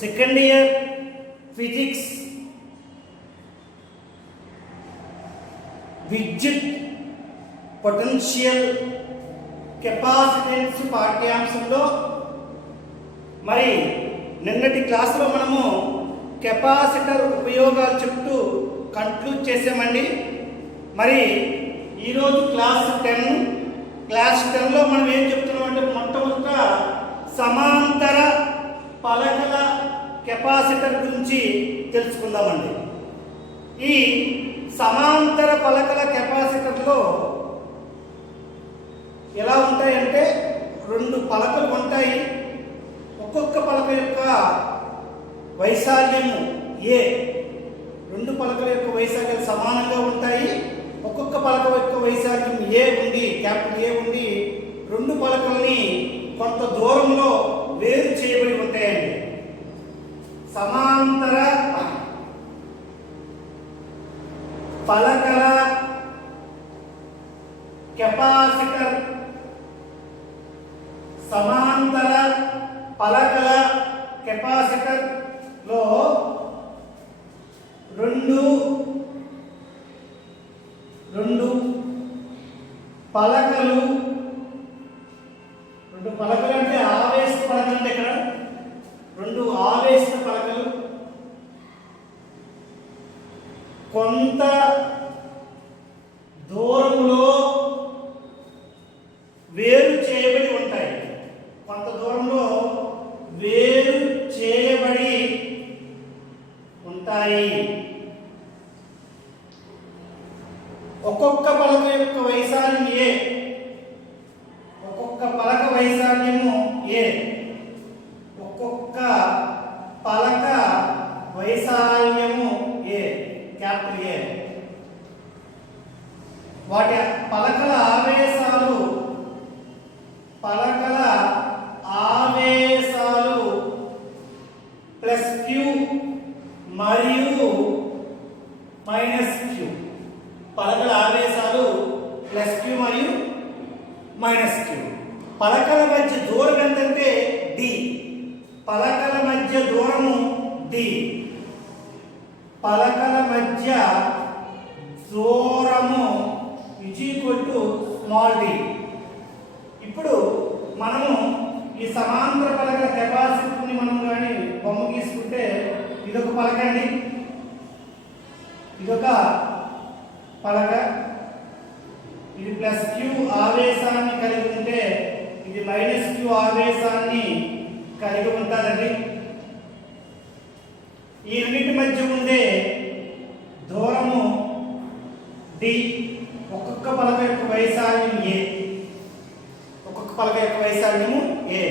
Second year physics విద్యుత్ potential capacitance పాఠ్యాంశంలో మరి నిన్నటి క్లాసులో మనము కెపాసిటర్ ఉపయోగాల చుట్టూ కంక్లూడ్ చేసామండి. మరి ఈరోజు క్లాస్ 10లో మనం ఏం చెప్తున్నాం అంటే మొట్టమొదట సమాంతర పలకల కెపాసిటర్ గురించి తెలుసుకుందామండి. ఈ సమాంతర పలకల కెపాసిటర్లో ఎలా ఉంటాయంటే రెండు పలకలు ఉంటాయి. ఒక్కొక్క పలక యొక్క వైశాల్యము ఏ, రెండు పలకల యొక్క వైశాల్యాలు సమానంగా ఉంటాయి. ఒక్కొక్క పలక యొక్క వైశాల్యం ఏ ఉండి, క్యాపిటల్ ఏ ఉండి, రెండు పలకల్ని కొంత దూరంలో వేరు చేయబడి ఉంటాయండి. సమాంతర పలకల కెపాసిటర్, సమాంతర పలకల కెపాసిటర్ లో రెండు పలకలు అంటే ఆవేశ పలకలు అంటే ఇక్కడ రెండు ఆవేశ పలకలు కొంత దూరంలో వేరు చేయబడి ఉంటాయి. కొంత దూరంలో వేరు చేయబడి ఉంటాయి. ఒక్కొక్క పలక యొక్క వైశాల్యం ఏ, ఒక్కొక్క పలక వైశాల్యము ఏ, ఒక్కొక్క పలక వైశాల్యము ఏ, క్యాపిటల్ ఏ. వాటి పలకల ఆవేశాలు ప్లస్ క్యూ మరియు మైనస్ క్యూ. పలకల ఆవేశాలు ప్లస్ క్యూ మరియు మైనస్ క్యూ. పలకల మధ్య దూరం ఎంతంటే డి. పలకల మధ్య దూరము డి. పలకల మధ్య దూరము స్మాల్ డి. ఇప్పుడు మనము ఈ సమాంతర పలకల కెపాసిటర్ని మనం కానీ బొమ్మ గీసుకుంటే ఇదొక పలక అండి, ఇదొక పలక. ఇది ప్లస్ క్యూ ఆవేశాన్ని కలిగి ఉంటే ఇది మైనస్ క్యూ ఆవేశాన్ని కలిగి ఉంటుందండి. ఈ రెండింటి మధ్య ఉండే దూరము డి. ఒక్కొక్క పలక యొక్క వైశాల్యం ఏ, ఒక్కొక్క పలక యొక్క వైశాల్యము ఏ.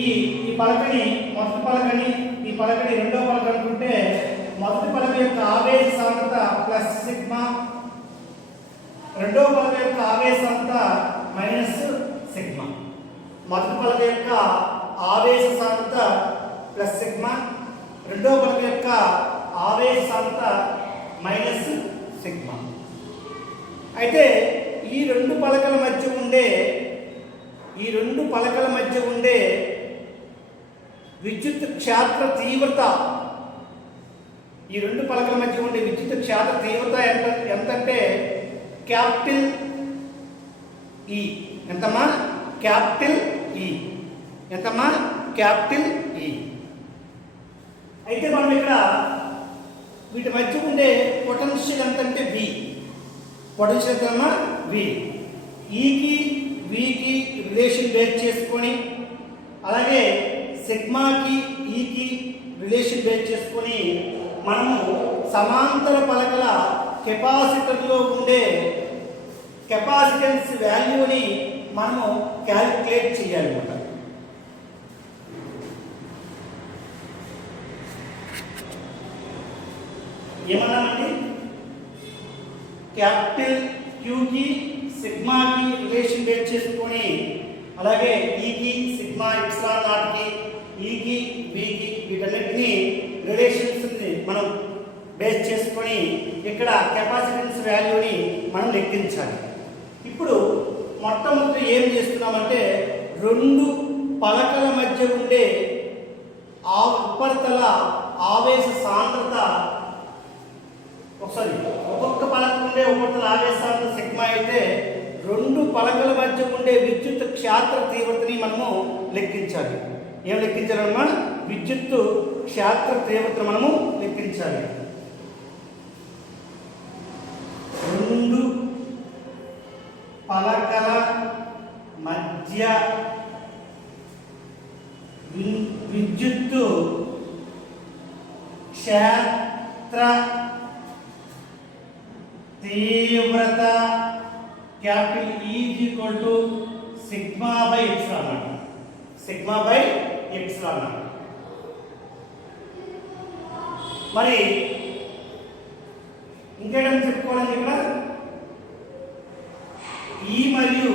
ఈ పలకని మొదటి పలకని, ఈ పలకని రెండో పలక అనుకుంటే మొదటి పలక యొక్క ఆవేశ సాంద్రత ప్లస్ సిగ్మా, రెండో పలక యొక్క ఆవేశ సాంద్రత మైనస్ సిగ్మా. మొదటి పలక యొక్క ఆవేశ సాంద్రత ప్లస్ సిగ్మా, రెండో పలక యొక్క ఆవేశ సాంద్రత మైనస్ సిగ్మా. అయితే ఈ రెండు పలకల మధ్య ఉండే విద్యుత్ క్షేత్ర తీవ్రత, ఈ రెండు పలకల మధ్య ఉండే విద్యుత్ క్షేత్ర తీవ్రత ఎంతంటే క్యాపిటల్ ఈ. ఎంతమ్మా? క్యాపిటల్ ఈ. ఎంతమ్మా? క్యాపిటల్ ఈ. అయితే మనం ఇక్కడ వీటి మధ్య ఉండే పొటెన్షియల్ ఎంతంటే వి. పొటెన్షియల్ ఎంతమ్మా? వి. ఈకి వికి రిలేషన్ బేస్ చేసుకొని, అలాగే సిగ్మాకి ఈకి రిలేషన్ బేస్ చేసుకొని మనము సమాంతర పలకల కెపాసిటర్లో ఉండే కెపాసిటెన్స్ వాల్యూని మనము క్యాలిక్యులేట్ చేయాలన్నమాట. ఏమన్నామండి? క్యాపిటల్ క్యూకి సిగ్మాకి రిలేషన్ బేస్ చేసుకొని, అలాగే ఈకి సిగ్మా ఎప్సిలాన్ నాట్కి, ఈకి వికి వీటన్నిటిని రిలేషన్స్ మనం బేస్ చేసుకొని ఇక్కడ కెపాసిటెన్స్ వాల్యూని మనం లెక్కించాలి. ఇప్పుడు మొట్టమొదటి ఏం చేస్తున్నామంటే రెండు పలకల మధ్య ఉండే ఆ ఉపరితల ఆవేశ సాంద్రత ఒకసారి ఒక్కొక్క పలక ఉండే ఉపరితల ఆవేశ సాంద్రత సిగ్మా అయితే రెండు పలకల మధ్య ఉండే విద్యుత్ క్షేత్ర తీవ్రతని మనము లెక్కించాలి. ఏం లెక్కించాలమ్మా? విద్యుత్ క్షేత్ర తీవ్రతను మనము లెక్కించాలి. రెండు పలకల మధ్య విద్యుత్తు క్షేత్ర తీవ్రత capital E is equal to sigma by epsilon naught. Sigma by epsilon not. మరి ఇంకేమైనా చెప్పుకోవాలండి ఇక్కడ? ఈ మరియు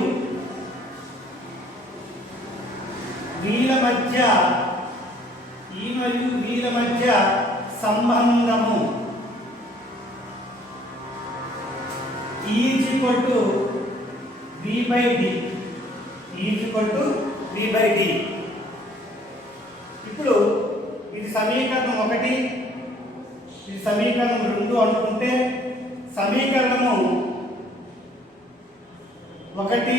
వీళ్ళ మధ్య సంబంధము E is equal to V by D. E is equal to V by D. ఇప్పుడు ఇది సమీకరణం 1, ఇది సమీకరణం 2 అనుకుంటే సమీకరణము 1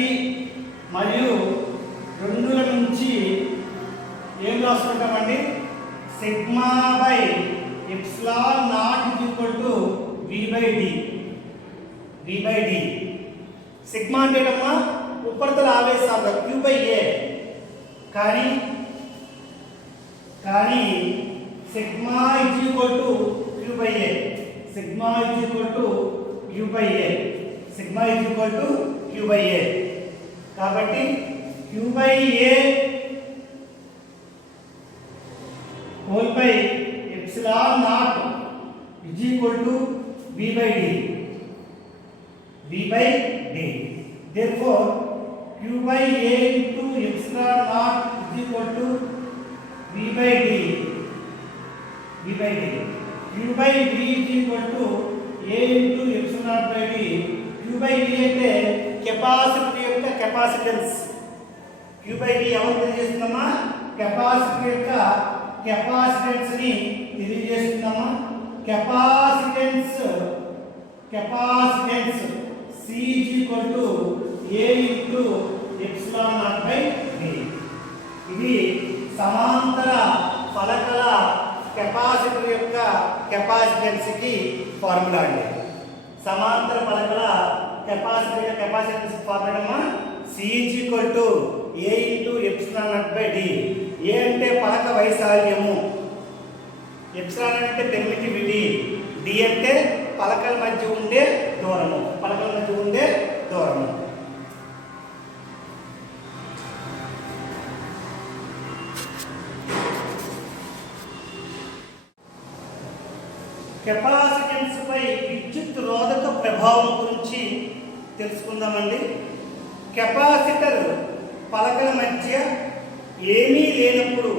మరియు 2ల నుంచి ఏం రాసుకుంటామండి? Sigma by epsilon not is equal to V by D. V by D. Sigma అంటే ఏంటమ్మా? ఉపరితల ఆవేశ సాంద్రత Q by A. కానీ sigma is equal to Q by A. Sigma is equal to Q by A. Sigma is equal to Q by A. కాబట్టి Q by A whole by epsilon naught is equal to V by D. V by D. Therefore, Q by A into epsilon naught is equal to V by D. V by D. Q by D is equal to A into epsilon naught by D. Q by D అంటే capacity యొక్క capacitance. Q by D ఎవరు తెలియజేస్తుందమ్మా? Capacity యొక్క capacitance ని తెలియజేస్తుందమ్మా. Capacitance C is equal to A into epsilon naught by D. ఇది సమాంతర పలకల కెపాసిటర్ యొక్క కెపాసిటెన్స్ కి ఫార్ములా అండి. సమాంతర పలకల capacitor capacitance formula C is equal to A into epsilon naught by D. A అంటే పలక వైశాల్యము, ఎప్సిలాన్ అంటే పెర్మిటివిటీ, D అంటే పలకల మధ్య ఉండే దూరము. కెపాసిటెన్స్ పై విద్యుత్ రోధక ప్రభావం గురించి తెలుసుకుందామండి. కెపాసిటర్ పలకల మధ్య ఏమీ లేనప్పుడు,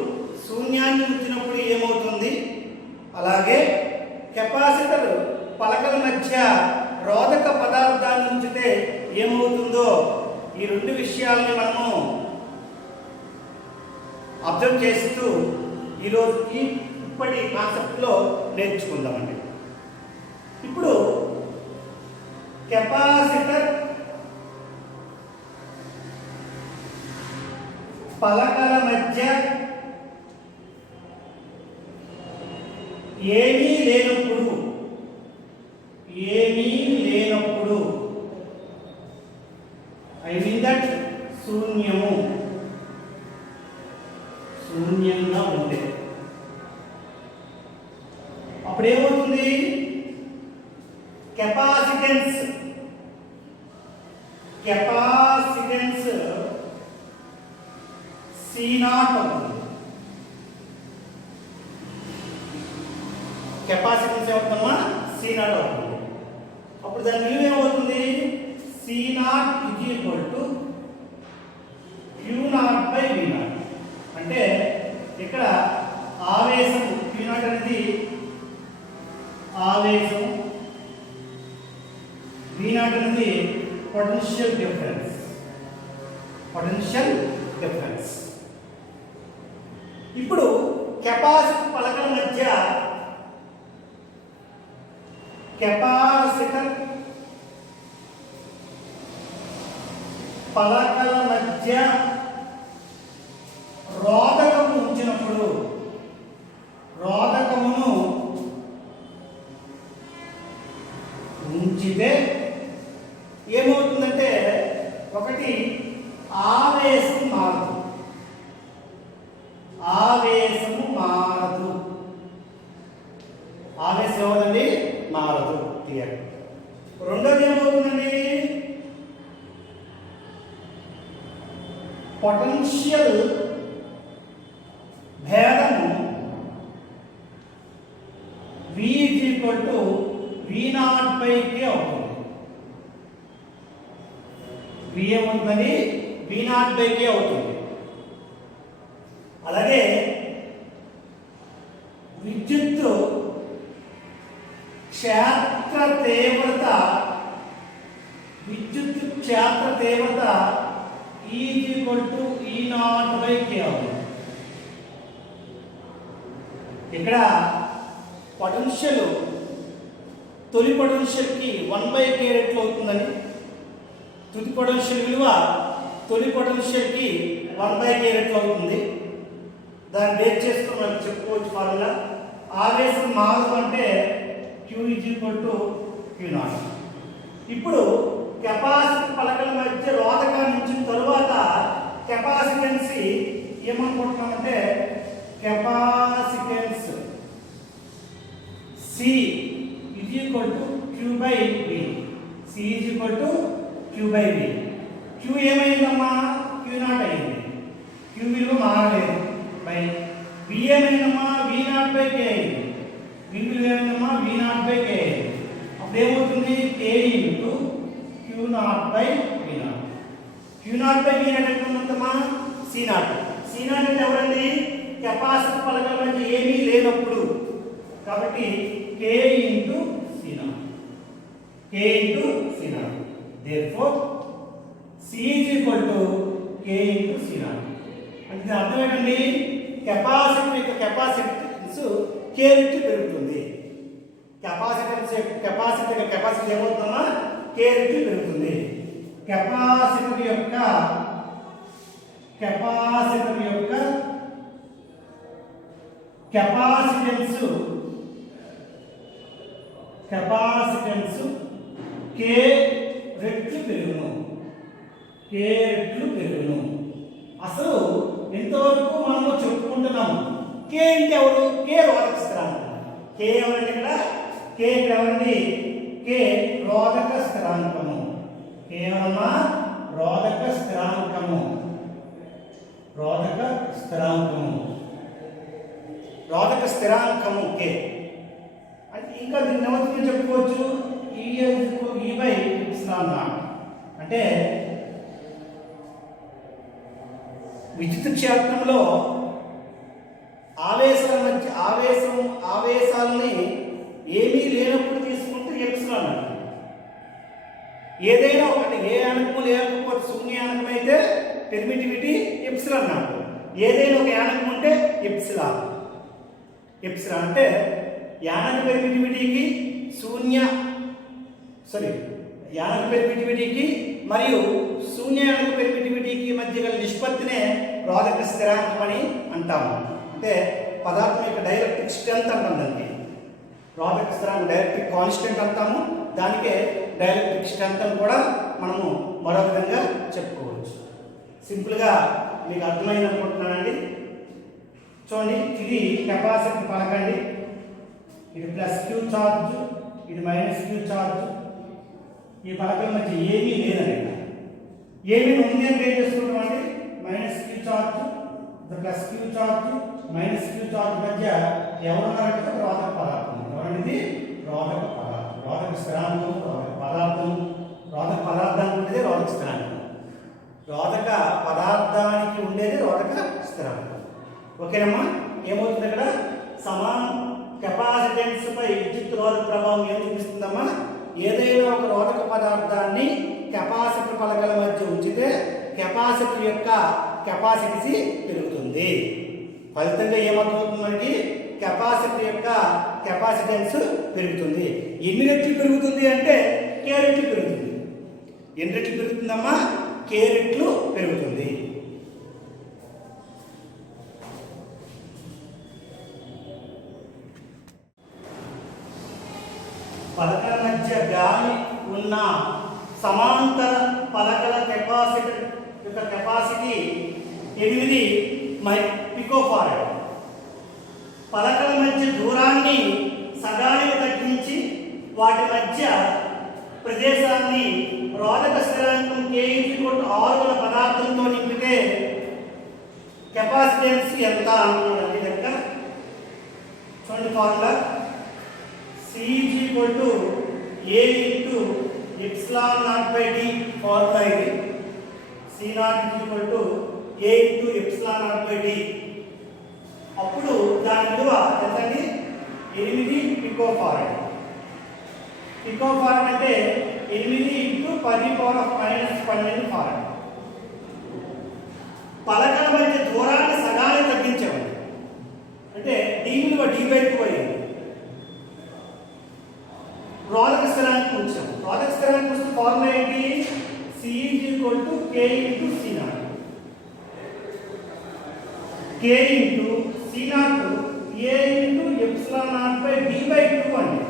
శూన్యాన్ని ఉంచినప్పుడు ఏమవుతుంది, అలాగే కెపాసిటర్ పలకల మధ్య రోధక పదార్థాన్ని ఉంచితే ఏమవుతుందో ఈ రెండు విషయాలని మనము అబ్జర్వ్ చేస్తూ ఈరోజు ఇప్పటి కాన్సెప్ట్లో నేర్చుకుందామండి. ఇప్పుడు కెపాసిటర్ పలకల మధ్య ఏమీ లేనప్పుడు ఐ మీన్ దట్ శూన్యంగా ఉంటే అప్పుడు ఏమవుతుంది? కెపాసిటెన్స్ C0 అవుతుంది. కెపాసిటెన్స్ ఏమవుతుందమ్మా? C0 అవుతుంది. అప్పుడు దాని విలువ ఏమవుతుంది? C0 is equal to Q0 by V0. అంటే ఇక్కడ ఆవేశం Q0 అనేది ఆవేశం, V0 అనేది పొటెన్షియల్ డిఫరెన్స్. ఇప్పుడు కెపాసిటర్ కెపాసిటర్ పలకల మధ్య రోధకము ఉంచినప్పుడు రోధకమును ఉంచితే ఏమవుతుందంటే ఒకటి ఆవేశం మారదు, ఆవేశము మారదు, ఆవేశం ఏమవుతుంది మారదు. క్లియర్. రెండోది ఏమవుతుందండి, పొటెన్షియల్ భేదము V V0/K అవుతుంది. V ఏమవుతుంది V0/K అవుతుంది. అలాగే విద్యుత్ క్షేత్ర తీవ్రత E0/K అవుతుంది. ఇక్కడ పొటెన్షియల్ తొలి పొటెన్షియల్కి 1/K రెట్లు అవుతుందని, తుది పొటెన్షియల్ విలువ తొలి పొటెన్షియల్కి 1/K రెట్లు అవుతుంది. దాన్ని బేస్ చేసుకుని మనం చెప్పుకోవచ్చు ఫార్ములా. ఆవేశం మారదు అంటే Q Q0. ఇప్పుడు కెపాసిటర్ పలకల మధ్య రోధకాన్ని ఉంచిన తరువాత కెపాసిటెన్సీ ఏమనుకుంటున్నామంటే capacitance C Q/V. C Q/V. Q ఏమైందమ్మా Q0 అయింది, Q విలువ మారలేదు. బై V ఏమైందమ్మా V0/K అయింది, V విలువ ఏమైందమ్మా V0/K అయింది. అప్పుడు ఏమవుతుంది K ఇంటూ Q0/V0. Q0/V0 ఎంత ఉంటుందమ్మా C0. C0 అంటే ఎవరండి కెపాసిటర్ పలకల మధ్య ఏమీ లేనప్పుడు, కాబట్టి K into C0. Therefore C K into C0. అంటే అర్థం ఏంటండి, కెపాసిటర్ యొక్క కెపాసిటెన్స్ K రెట్లు పెరుగుతుంది. కెపాసిటర్ ఏమవుతుందమ్మా K రెట్లు పెరుగుతుంది. కెపాసిటర్ యొక్క కెపాసిటెన్స్ K రెట్లు పెరుగును. అసలు ఎంతవరకు మనము చెప్పుకుంటున్నాము K అంటే ఎవరు, K రోధక స్థిరాంకం. K ఎవరండి ఇక్కడ, K ఇక్కడ ఎవరండి, K రోధక స్థిరాంకము. కేవలమా రోధక స్థిరాంకము K. అంటే ఇంకా దీన్ని ఏమవుతుందో చెప్పుకోవచ్చు E/E/0. అంటే విద్యుత్ క్షేత్రంలో ఆవేశాలని ఏమీ లేనప్పుడు తీసుకుంటే ఎప్సిలాన్ అంట. ఏదైనా ఒకటి ఏ ఆనకము లేకపోతే శూన్య ఆనకం అయితే పెర్మిటివిటీ ఎప్సిలాన్ అంటారు. ఏదైనా ఒక ఆనకం ఉంటే ఎప్సిలాన్ అంటే యానక పెర్మిటివిటీకి యానక పెర్మిటివిటీకి మరియు శూన్య యానక పెర్మిటివిటీకి మధ్య గల నిష్పత్తినే రోధక స్థిరాంకం అని అంటాము. అంటే పదార్థం యొక్క డైఎలక్ట్రిక్ స్ట్రెంత్ అంటాం దానికి. రోధక స్థిరాంకం డైఎలక్ట్రిక్ కాన్స్టెంట్ అంటాము. దానికే డైఎలక్ట్రిక్ స్ట్రెంత్ అని కూడా మనము మరో విధంగా చెప్పుకోవచ్చు. సింపుల్గా మీకు అర్థమైంది అనుకుంటున్నానండి. చూడండి, ఇది కెపాసిటర్ పలకండి. ఇది +Q ఛార్జ్, ఇది -Q ఛార్జ్. ఈ పలకల మధ్య ఏమీ లేదండి. ఏమీ ఉంది అంటే ఏం చేసుకుంటామండి, -Q charge, +Q charge, -Q charge మధ్య ఎవరున్నారంటే రోధక పదార్థం. ఎవరండి, రోధక పదార్థం. రోధక స్థిరాంకం, రోధక పదార్థానికి ఉండేది రోధక స్థిరాంకం. రోధక పదార్థానికి ఉండేది రోధక స్థిరాంకం. ఓకేనమ్మా. ఏమవుతుంది ఇక్కడ సమాన కెపాసిటెన్స్ పై విద్యుత్ రోధక ప్రభావం ఏం చూపిస్తుందమ్మా, ఏదైనా ఒక రోధక పదార్థాన్ని కెపాసిటర్ పలకల మధ్య ఉంచితే కెపాసిటర్ యొక్క కెపాసిటీ పెరుగుతుంది. ఫలితంగా ఏమవుతుంది మనకి కెపాసిటర్ యొక్క కెపాసిటెన్స్ పెరుగుతుంది. ఎన్ని రెట్లు పెరుగుతుంది అంటే k రెట్లు పెరుగుతుంది. ఎన్ని రెట్లు పెరుగుతుందమ్మా? k రెట్లు పెరుగుతుంది. పలకల మధ్య గాలి ఉన్న సమాంతర పలకల కెపాసిటర్ యొక్క కెపాసిటీ 8 పికోఫారడ్. పలకల మధ్య దూరాన్ని సగానికి తగ్గించి వాటి మధ్య ప్రదేశాన్ని రోధక స్థిరాంకం k6 గల పదార్థంతో నింపితే కెపాసిటెన్స్ ఎంత అన్నది లెక్క. చూడండి formula C A into epsilon naught by d formula ఇది. C naught A into epsilon naught by d. అప్పుడు దాని విలువ ఎంతండి? 8 పికోఫారడ్. పికోఫారడ్ అంటే 8 into 10⁻⁻12 ఫారడ్. పలకల మధ్య దూరాన్ని సగానికి తగ్గించామండి. అంటే d విలువ d/2 అయింది. రోధక స్థిరాంకం ఉంచాం. రోధక స్థిరాంకం వస్తే ఫార్ములా ఏంటి? C K into C0. K into C0 A into epsilon naught by d/2 అండి.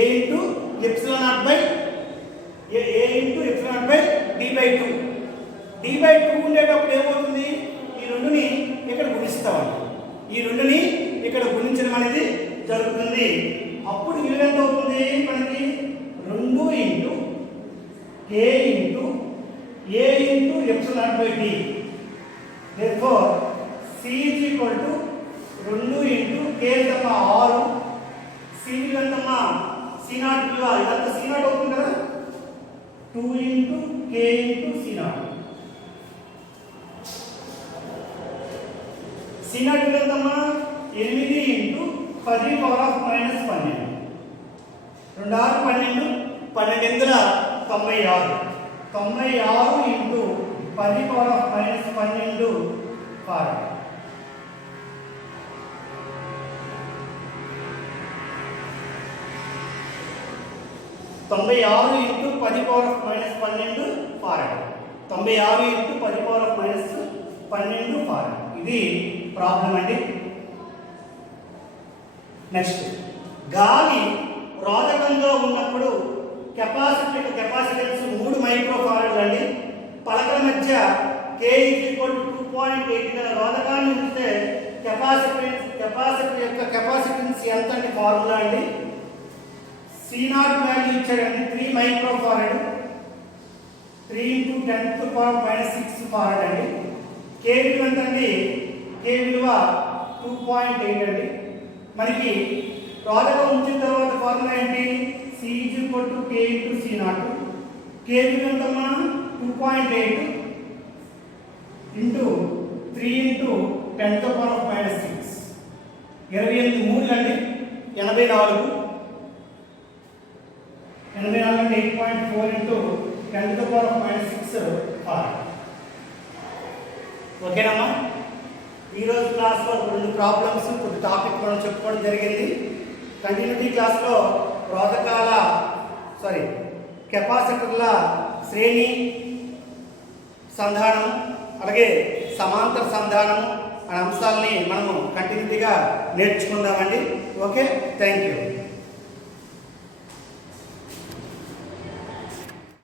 A into epsilon naught by d/2. d/2 ఉండేటప్పుడు ఏమవుతుంది? ఈ రెండుని ఇక్కడ గుణిస్తామండి. ఈ రెండుని ఇక్కడ గుణించడం అనేది జరుగుతుంది. అప్పుడు విలువ ఎంత అవుతుంది మనకి? 2 into K into A into epsilon naught by d. Therefore C is equal to 2 into K తమ 6, C విలువ ఎంతమ్మా? C0 విలువ ఇదంతా C0 అవుతుంది కదా, 2 into K into C0. C0 విలువ ఎంతమ్మా? 8 into 10⁻⁻12. 2 6 12, 12 96. 96 into 10⁻⁻12 farad. తొంభై 6 into 10⁻⁻12 ఫారడ్. 96 into 10⁻⁻12 farad. ఇది ప్రాబ్లం అండి. నెక్స్ట్, గాలి రోధకంలో ఉన్నప్పుడు కెపాసిటర్ యొక్క కెపాసిటెన్స్ 3 మైక్రోఫారడ్లు అండి. పలకల మధ్య K 2.8 గల రోధకాన్ని ఉంచితే కెపాసిటర్ యొక్క కెపాసిటెన్స్ ఎంత అంటే ఫార్ములా అండి. C0 వాల్యూ ఇచ్చాడండి 3 మైక్రోఫారడ్. 3 into 10⁻⁻6 ఫారడ్ అండి. K విలువ ఎంత అండి? K విలువ 2.8 అండి. మనకి రోధకం ఉంచిన తర్వాత ఫార్ములా ఏంటి? C K into C0. K విలువ ఎంతమ్మా? 2.8 into 3 into 10⁻⁻6. 28 3 అండి 84. 84 అంటే 8.4 into 10⁻⁻6 ఫారడ్. ఓకేనమ్మా? ఈరోజు క్లాస్లో 2 ప్రాబ్లమ్స్, కొన్ని టాపిక్ మనం చెప్పుకోవడం జరిగింది. కంటిన్యూటీ క్లాస్లో కెపాసిటర్ల శ్రేణి సంధానం, అలాగే సమాంతర సంధానం అనే అంశాలని మనము కంటిన్యూటీగా నేర్చుకుందామండి. Okay, thank you.